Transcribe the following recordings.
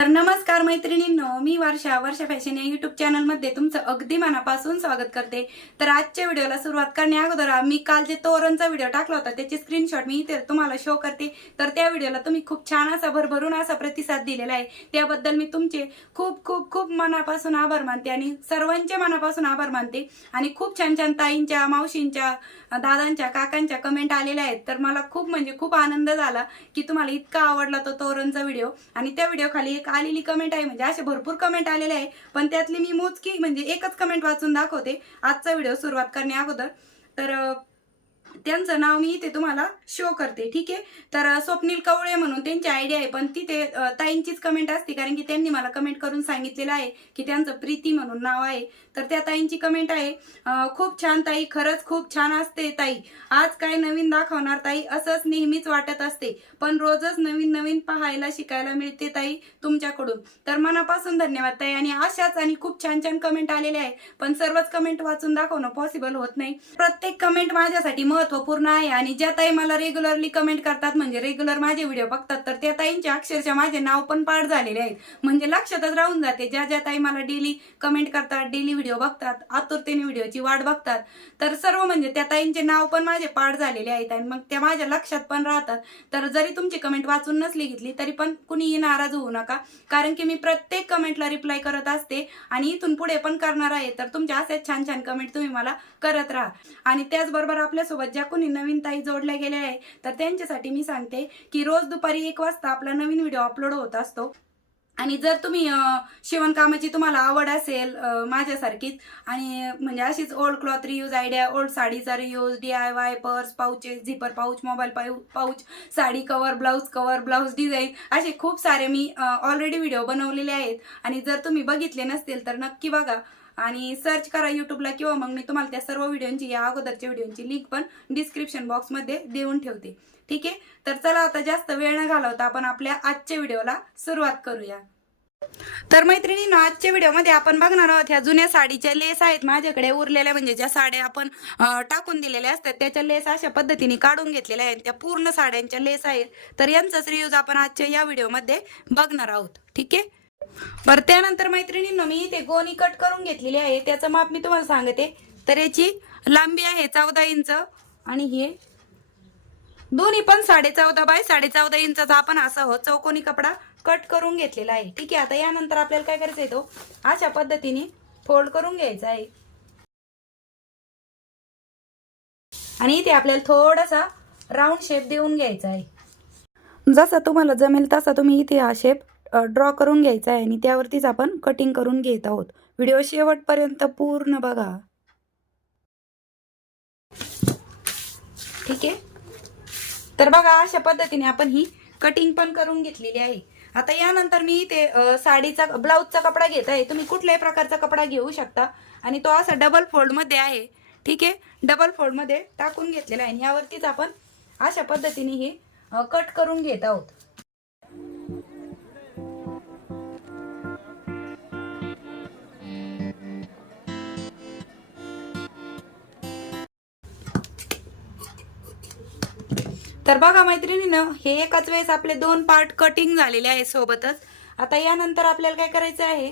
तर नमस्कार मैत्रिणींनो मी वर्षा वर्षा फॅशन या युट्यूब चॅनलमध्ये तुमचं अगदी मनापासून स्वागत करते. तर आजच्या व्हिडिओला सुरुवात करण्या अगोदर मी काल जे तोरणचा व्हिडिओ टाकला होता त्याची स्क्रीनशॉट मी इथे तुम्हाला शो करते. तर त्या व्हिडिओला तुम्ही खूप छान असा भरभरून असा प्रतिसाद दिलेला आहे. त्याबद्दल मी तुमचे खूप खूप खूप मनापासून आभार मानते आणि सर्वांच्या मनापासून आभार मानते. आणि खूप छान छान ताईंच्या मावशींच्या दादांच्या काकांच्या कमेंट आलेल्या आहेत. तर मला खूप म्हणजे खूप आनंद झाला की तुम्हाला इतका आवडला तो तोरणचा व्हिडिओ. आणि त्या व्हिडिओ खाली एक आलेली कमेंट आहे. म्हणजे असे भरपूर कमेंट आलेले आहे. पण त्यातली मी मोजकी म्हणजे एकच कमेंट वाचून दाखवते. आजचा व्हिडिओ सुरुवात करण्या अगोदर. तर त्यांचं नाव मी इथे तुम्हाला शो करते ठीक आहे? तर स्वप्नील कवळे म्हणून त्यांची आयडिया आहे पण तिथे ताईंचीच कमेंट असते कारण की त्यांनी मला कमेंट करून सांगितलेलं आहे की त्यांचं प्रीती म्हणून नाव आहे. तर त्या ताईंची कमेंट आहे खूप छान ताई खरंच खूप छान असते ताई. आज काय नवीन दाखवणार ताई असंच नेहमीच वाटत असते पण रोजच नवीन नवीन पाहायला शिकायला मिळते ताई तुमच्याकडून. तर मनापासून धन्यवाद ताई आणि अशाच आणि खूप छान छान कमेंट आलेले आहे पण सर्वच कमेंट वाचून दाखवणं पॉसिबल होत नाही. प्रत्येक कमेंट माझ्यासाठी मग महत्त्वपूर्ण आहे. आणि ज्या ताई मला रेग्युलरली कमेंट करतात म्हणजे रेग्युलर माझे व्हिडिओ बघतात तर त्या ताईंचे अक्षरशः माझे नाव पण पाठ झालेले आहेत. म्हणजे लक्षातच राहून जाते ज्या ज्या ताई मला डेली कमेंट करतात डेली व्हिडिओ बघतात आतुरतेने व्हिडिओची वाट बघतात तर सर्व म्हणजे त्या ताईंचे नाव पण माझे पाठ झालेले आहेत. आणि मग त्या माझ्या लक्षात पण राहतात. तर जरी तुमची कमेंट वाचून नसली घेतली तरी पण कुणीही नाराज होऊ नका. कारण की मी प्रत्येक कमेंटला रिप्लाय करत असते आणि इथून पुढे पण करणार आहे. तर तुमच्या असेच छान छान कमेंट तुम्ही मला करत राहा. आणि त्याचबरोबर आपल्यासोबत ज्या कोणी नवीन ताई जोडल्या गेल्या आहे तर त्यांच्यासाठी मी सांगते की रोज दुपारी एक वाजता आपला नवीन व्हिडिओ अपलोड होत असतो. आणि जर तुम्ही शिवणकामाची तुम्हाला आवड असेल माझ्यासारखीच आणि म्हणजे अशीच old cloth reuse idea old साडीचा reuse D I Y purse pouches zipper pouch mobile पाऊ pouch sari cover blouse cover blouse design असे खूप सारे मी ऑलरेडी व्हिडिओ बनवलेले आहेत. आणि जर तुम्ही बघितले नसतील तर नक्की बघा. आणि सर्च करा युट्यूबला किंवा मग मी तुम्हाला त्या सर्व व्हिडिओंची या अगोदरच्या व्हिडिओंची लिंक पण डिस्क्रिप्शन बॉक्समध्ये देऊन ठेवते. ठीक आहे? तर चला आता जास्त वेळ न घालवता आपण आपल्या आजच्या व्हिडिओला सुरुवात करूया. तर मैत्रिणींनो आजच्या व्हिडिओमध्ये आपण बघणार आहोत ह्या जुन्या साडीच्या लेस आहेत. माझ्याकडे उरलेल्या म्हणजे ज्या साड्या आपण टाकून दिलेल्या असतात त्याच्या लेस अशा पद्धतीने काढून घेतलेल्या आहेत. त्या पूर्ण साड्यांच्या लेस आहेत. तर यांचाच रियूज आपण आजच्या या व्हिडिओमध्ये बघणार आहोत. ठीक आहे? बरं त्यानंतर मैत्रिणींनो मी इथे गोणी कट करून घेतलेली आहे. त्याचं माप मी तुम्हाला सांगते. तर याची लांबी आहे चौदा इंच आणि हे दोन्ही पण साडे चौदा बाय साडे चौदा इंचाचा आपण असा हो चौकोनी कपडा कट करून घेतलेला आहे. ठीक आहे आता यानंतर आपल्याला काय करायचं आहे तो? अशा पद्धतीने फोल्ड करून घ्यायचा आहे. आणि इथे आपल्याला थोडासा राऊंड शेप देऊन घ्यायचा आहे. जसा तुम्हाला जमेल तसा तुम्ही इथे हा शेप ड्रॉ करून घ्यायचा आहे आणि त्यावरतीच आपण कटिंग करून घेत आहोत. व्हिडिओ शेवटपर्यंत पूर्ण बघा. ठीक आहे? तर बघा अशा पद्धतीने आपण ही कटिंग पण करून घेतलेली आहे. आता यानंतर मी ते साडीचा ब्लाऊजचा कपडा घेत आहे. तुम्ही कुठल्याही प्रकारचा कपडा घेऊ शकता. आणि तो असा डबल फोल्डमध्ये आहे. ठीक आहे? डबल फोल्डमध्ये टाकून घेतलेला आहे. आणि यावरतीच आपण अशा पद्धतीने हे कट करून घेत आहोत. तर बघा मैत्रिणीनं हे एकाच वेळेस आपले दोन पार्ट कटिंग झालेले आहे सोबतच. आता यानंतर आपल्याला काय करायचं आहे?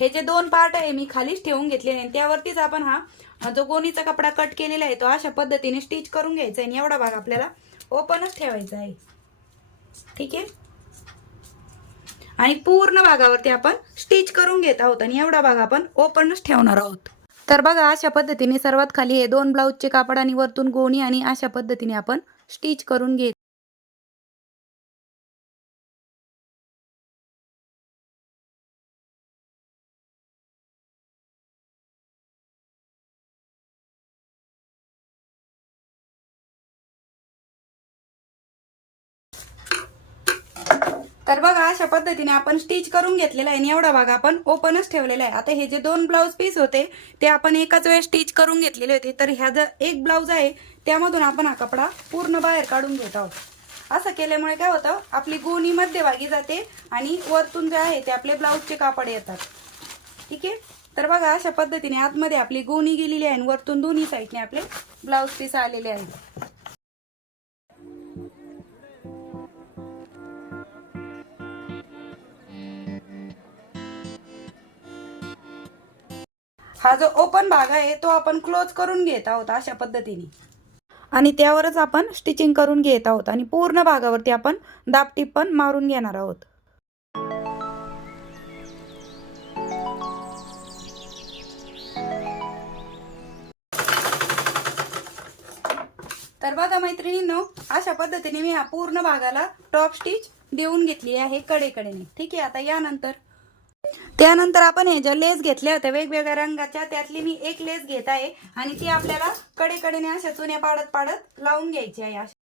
हे जे दोन पार्ट आहे मी खालीच ठेवून घेतलेले आहे. त्यावरतीच आपण हा हा जो गोणीचा कपडा कट केलेला आहे तो अशा पद्धतीने स्टिच करून घ्यायचा आहे. आणि एवढा भाग आपल्याला ओपनच ठेवायचा आहे. ठीक आहे? आणि पूर्ण भागावरती आपण स्टिच करून घेत आहोत. आणि एवढा भाग आपण ओपनच ठेवणार आहोत. तर बघा अशा पद्धतीने सर्वात खाली हे दोन ब्लाऊजचे कापड आणि वरतून गोणी आणि अशा पद्धतीने आपण स्टिच करून घेत. तर बघा अशा पद्धतीने आपण स्टिच करून घेतलेला आहे आणि एवढा भाग आपण ओपनच ठेवलेला आहे. आता हे जे दोन ब्लाऊज पीस होते ते आपण एकाच वेळेस स्टिच करून घेतलेले होते. तर ह्या जर एक ब्लाऊज आहे त्यामधून आपण हा कपडा पूर्ण बाहेर काढून घेत आहोत. असं केल्यामुळे काय होतं आपली गोणी मध्यभागी जाते आणि वरतून जे आहे ते आपले ब्लाऊजचे कापड येतात. ठीक आहे? तर बघा अशा पद्धतीने आतमध्ये आपली गोणी गेलेली आहे आणि वरतून दोन्ही साईडने आपले ब्लाऊज पीस आलेले आहेत. हा जो ओपन भाग आहे तो आपण क्लोज करून घेत आहोत अशा पद्धतीने. आणि त्यावरच आपण स्टिचिंग करून घेत आहोत आणि पूर्ण भागावरती आपण दाबटीप पण मारून घेणार आहोत. तर बघा मैत्रिणींनो अशा पद्धतीने मी ह्या पूर्ण भागाला टॉप स्टिच देऊन घेतली आहे कडेकडेने. ठीक आहे आता यानंतर त्यानंतर आपण हे ज्या लेस घेतल्या होत्या वेगवेगळ्या रंगाच्या त्यातली मी एक लेस घेत आहे आणि ती आपल्याला कडेकडेने अशा चुन्या पाडत पाडत लावून घ्यायची आहे. अशा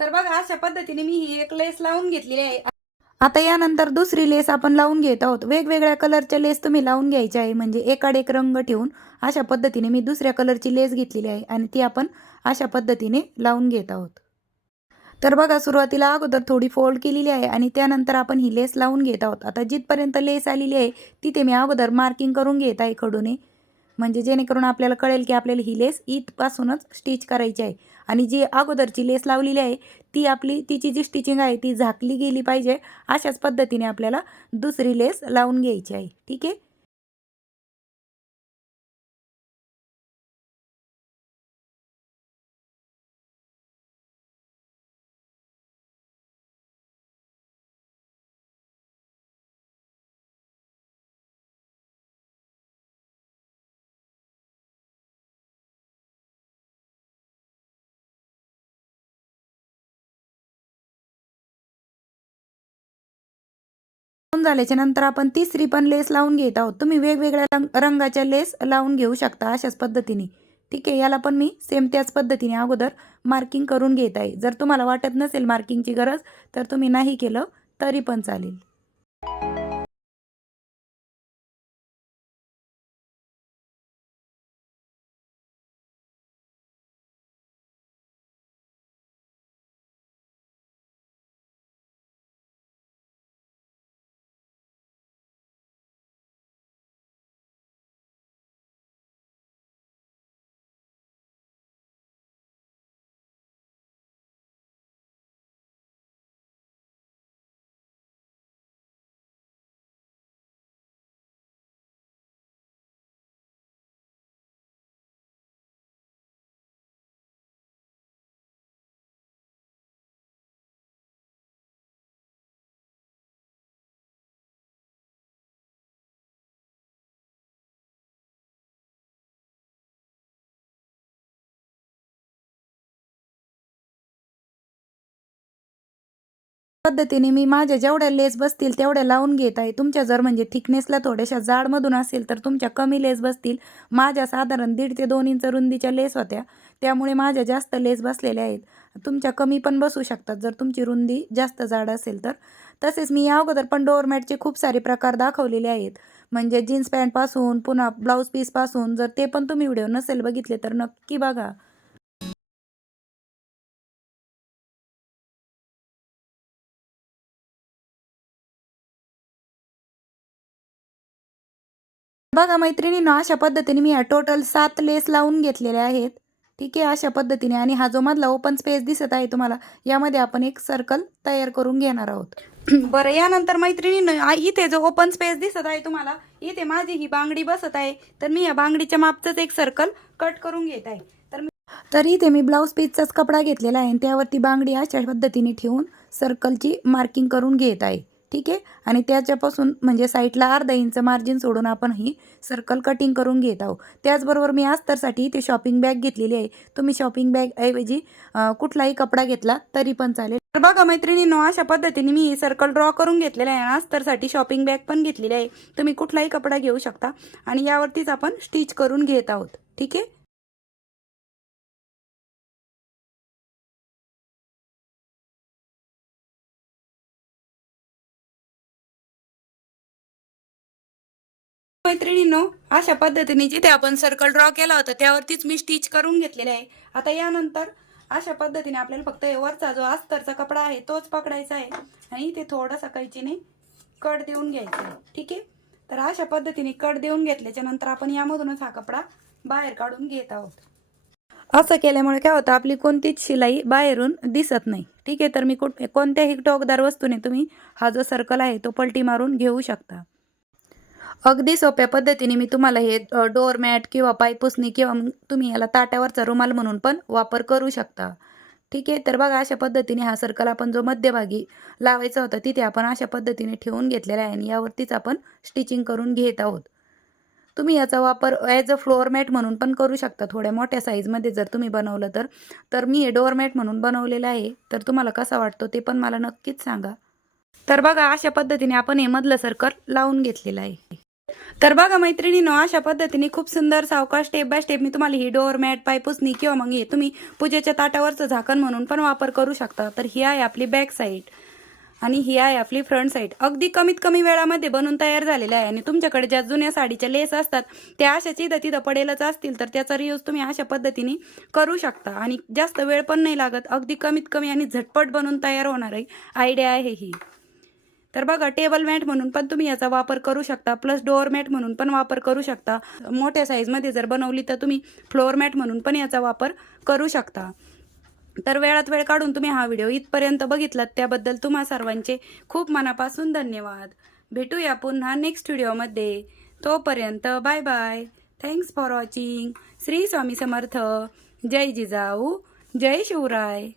तर बघा अशा पद्धतीने मी ही एक लेस लावून घेतलेली आहे. आता यानंतर दुसरी लेस आपण लावून घेत आहोत. वेगवेगळ्या कलरच्या लेस तुम्ही लावून घ्यायच्या आहे. म्हणजे एकाड एक रंग ठेवून अशा पद्धतीने मी दुसऱ्या कलरची लेस घेतलेली आहे आणि ती आपण अशा पद्धतीने लावून घेत आहोत. तर बघा सुरुवातीला अगोदर थोडी फोल्ड केलेली आहे आणि त्यानंतर आपण ही लेस लावून घेत आहोत. आता जिथपर्यंत लेस आलेली आहे तिथे मी अगोदर मार्किंग करून घेत आहे खडूने. म्हणजे जेणेकरून आपल्याला कळेल की आपल्याला ही लेस इथपासूनच स्टिच करायची आहे. आणि जी अगोदरची लेस लावलेली आहे ती आपली तिची जी स्टिचिंग आहे ती झाकली गेली पाहिजे अशाच पद्धतीने आपल्याला दुसरी लेस लावून घ्यायची आहे. ठीक आहे? झाल्याच्यानंतर आपण तिसरी पण लेस लावून घेत आहोत. तुम्ही वेगवेगळ्या रंग रंगाच्या लेस लावून घेऊ शकता अशाच पद्धतीने. ठीक आहे याला पण मी सेम त्याच पद्धतीने अगोदर मार्किंग करून घेत आहे. जर तुम्हाला वाटत नसेल मार्किंगची गरज तर तुम्ही नाही केलं तरी पण चालेल. पद्धतीने मी माझ्या जेवढ्या लेस बसतील तेवढ्या लावून घेत आहे. तुमच्या जर म्हणजे थिकनेसला थोड्याशा जाडमधून असेल तर तुमच्या कमी लेस बसतील. माझ्या साधारण दीड ते दोन इंच रुंदीच्या लेस होत्या. त्यामुळे माझ्या जास्त लेस बसलेल्या आहेत. तुमच्या कमी पण बसू शकतात जर तुमची रुंदी जास्त जाड असेल तर. तसेच मी या अगोदर पण डोअरमॅटचे खूप सारे प्रकार दाखवलेले आहेत. म्हणजे जीन्स पॅन्टपासून पुन्हा ब्लाऊज पीसपासून जर ते पण तुम्ही व्हिडिओ नसेल बघितले तर नक्की बघा. बघा मैत्रिणींनो अशा पद्धतीने मी या टोटल सात लेस लावून घेतलेल्या आहेत. ठीक आहे अशा पद्धतीने. आणि हा जो मधला ओपन स्पेस दिसत आहे तुम्हाला यामध्ये आपण एक सर्कल तयार करून घेणार आहोत. बरं यानंतर मैत्रिणीनं इथे जो ओपन स्पेस दिसत आहे तुम्हाला इथे माझी ही बांगडी बसत आहे. तर मी या बांगडीच्या मापचंच एक सर्कल कट करून घेत आहे. तर तर इथे मी ब्लाऊज पीसचाच कपडा घेतलेला आहे आणि त्यावरती बांगडी अशा पद्धतीने ठेवून सर्कलची मार्किंग करून घेत आहे. ठीक आहे? आणि त्याच्यापासून म्हणजे साईडला अर्धा इंच मार्जिन सोडून आपण ही सर्कल कटिंग करून घेत आहोत. त्याचबरोबर मी अस्तरसाठी ते शॉपिंग बॅग घेतलेली आहे. तुम्ही शॉपिंग बॅग ऐवजी कुठलाही कपडा घेतला तरी पण चालेल. तर बघा मैत्रिणींनो अशा पद्धतीने मी ही सर्कल ड्रॉ करून घेतलेलं आहे. आणि अस्तरसाठी शॉपिंग बॅग पण घेतलेली आहे. तुम्ही कुठलाही कपडा घेऊ शकता. आणि यावरतीच आपण स्टिच करून घेत आहोत. ठीक आहे? मैत्रिणींनो अशा पद्धतीने जिथे आपण सर्कल ड्रॉ केला होता त्यावरतीच मी स्टिच करून घेतलेले आहे. आता यानंतर अशा पद्धतीने आपल्याला फक्त हे वरचा जो अस्तरचा कपडा आहे तोच पकडायचा आहे. आणि इथे थोडासा कैचीने कट देऊन घ्यायचा ठीक आहे? तर अशा पद्धतीने कट देऊन घेतल्याच्या नंतर आपण यामधूनच हा कपडा बाहेर काढून घेत आहोत. असं केल्यामुळे काय होतं आपली कोणतीच शिलाई बाहेरून दिसत नाही. ठीक आहे? तर मी कुठ कोणत्याही टोकदार वस्तूने तुम्ही हा जो सर्कल आहे तो पलटी मारून घेऊ शकता. अगदी सोप्या पद्धतीने मी तुम्हाला हे डोअरमॅट किंवा पायपुसणी किंवा तुम्ही याला ताट्यावरचा रुमाल म्हणून पण वापर करू शकता. ठीक आहे? तर बघा अशा पद्धतीने हा सर्कल आपण जो मध्यभागी लावायचा होता तिथे आपण अशा पद्धतीने ठेवून घेतलेला आहे आणि यावरतीच आपण स्टिचिंग करून घेत आहोत. तुम्ही याचा वापर ॲज अ फ्लोअर मॅट म्हणून पण करू शकता. थोड्या मोठ्या साईजमध्ये जर तुम्ही बनवलं तर. तर मी हे डोअरमॅट म्हणून बनवलेलं आहे. तर तुम्हाला कसा वाटतो ते पण मला नक्कीच सांगा. तर बघा अशा पद्धतीने आपण हे मधलं सर्कल लावून घेतलेलं आहे. तर बघा मैत्रिणीनो अशा पद्धतीने खूप सुंदर सावकाश स्टेप बाय स्टेप मी तुम्हाला ही डोअर मॅट पायपुसणी किंवा मग हे तुम्ही पूजेच्या ताटावरचं झाकण म्हणून पण वापर करू शकता. तर ही आहे आपली बॅक साईड आणि ही आहे आपली फ्रंट साईड अगदी कमीत कमी वेळामध्ये बनून तयार झालेल्या आहे. आणि तुमच्याकडे ज्या जुन्या साडीच्या लेस असतात त्या अशाच इथं तिथं पडेलच असतील तर त्याचा रियूज तुम्ही अशा पद्धतीने करू शकता. आणि जास्त वेळ पण नाही लागत. अगदी कमीत कमी आणि झटपट बनून तयार होणारी आयडिया आहे ही. तर बघा टेबल मॅट म्हणून पण तुम्ही याचा वापर करू शकता प्लस डोअर मॅट म्हणून पण वापर करू शकता. मोठ्या साईजमध्ये जर बनवली तर तुम्ही फ्लोअर मॅट म्हणून पण याचा वापर करू शकता. तर वेळात वेळ काढून तुम्ही हा व्हिडिओ इथपर्यंत बघितलात. त्याबद्दल तुम्हा सर्वांचे खूप मनापासून धन्यवाद. भेटूया पुन्हा नेक्स्ट व्हिडिओमध्ये तोपर्यंत bye bye thanks for watching Shri Swami Samarth. जय जिजाऊ. जय शिवराय.